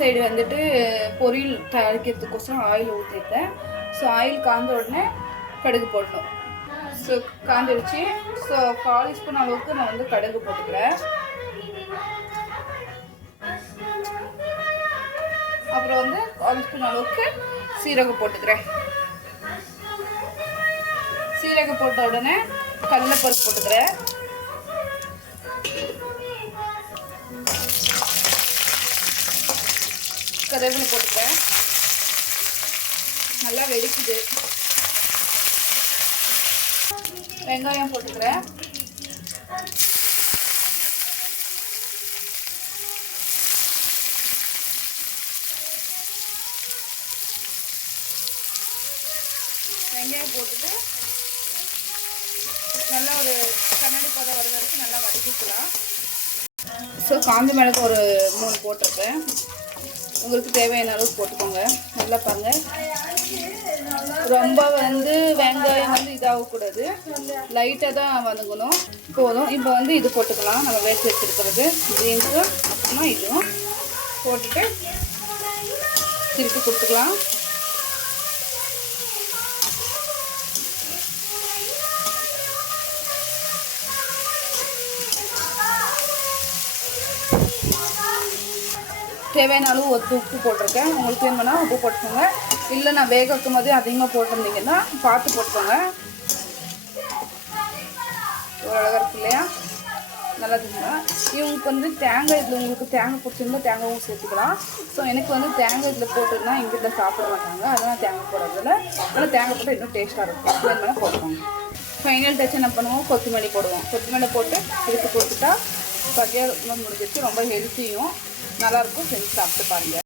Side வந்துட்டு பொரியல் தயாரிக்கிறதுக்கோசரம் oil ஊற்றிருக்கேன். ஸோ ஆயில் காய்ந்த உடனே கடுகு போடணும். ஸோ காய்ஞ்சிடுச்சு. ஸோ 1/4 ஸ்பூன் அளவுக்கு நான் வந்து கடுகு போட்டுக்கிறேன். அப்புறம் வந்து 1 ஸ்பூன் அளவுக்கு சீரகம் போட்டுக்கிறேன். சீரகம் போட்ட உடனே கடலைப்பருப்பு போட்டுக்கிறேன். கருவேப்பிலை போட்டுக்கிறேன். நல்லா வெடிக்குது. வெங்காயம் போட்டுக்கிறேன். வெங்காயம் போட்டுட்டு நல்லா ஒரு கண்ணாடி பதம் வர வரைக்கும் நல்லா வதக்கிக்கலாம். ஸோ காஞ்ச மிளகு ஒரு 3 போட்டிருக்கேன். உங்களுக்கு தேவையான அளவுக்கு போட்டுக்கோங்க. நல்லா பாருங்கள், ரொம்ப வந்து வெங்காயம் வந்து இதாகக்கூடாது, லைட்டாக தான் வதங்கணும். போதும். இப்போ வந்து இது போட்டுக்கலாம். நம்ம வேக வச்சுருக்கிறது பீன்ஸு, அப்புறமா இதுவும் போட்டுட்டு திருப்பி கொடுத்துக்கலாம். தேவையான அளவு உப்பு போட்டிருக்கேன். உங்களுக்கு வேணும்னா உப்பு போட்டுக்கோங்க. இல்லை நான் வேக வைக்கும் போதே அதிகமாக போட்டிருந்தீங்கன்னா பார்த்து போட்டுக்கோங்க. ஓரளவு இருக்கு இல்லையா? நல்லா இருக்குங்களா? இவங்களுக்கு வந்து தேங்காய் இதில் உங்களுக்கு தேங்காய் பிடிச்சிருந்தா தேங்காயும் சேர்த்துக்கலாம். ஸோ எனக்கு வந்து தேங்காய் இதில் போட்டுருந்தா எங்கள் வீட்டில் சாப்பிட மாட்டாங்க, அதெல்லாம் தேங்காய் போடுறதில்ல. அதனால் தேங்காய் போட்டால் இன்னும் டேஸ்ட்டாக இருக்கும். வேணும்னா போட்டுக்கோங்க. ஃபைனல் டச் என்ன பண்ணுவோம், கொத்தமல்லி போடுவோம். கொத்தமல்லி போட்டு எடுத்து கொடுத்துட்டா பத்தியாக முடிஞ்சிச்சு. ரொம்ப ஹெல்த்தியும் நல்லாயிருக்கும். செஞ்சு சாப்பிட்டு பாருங்கள்.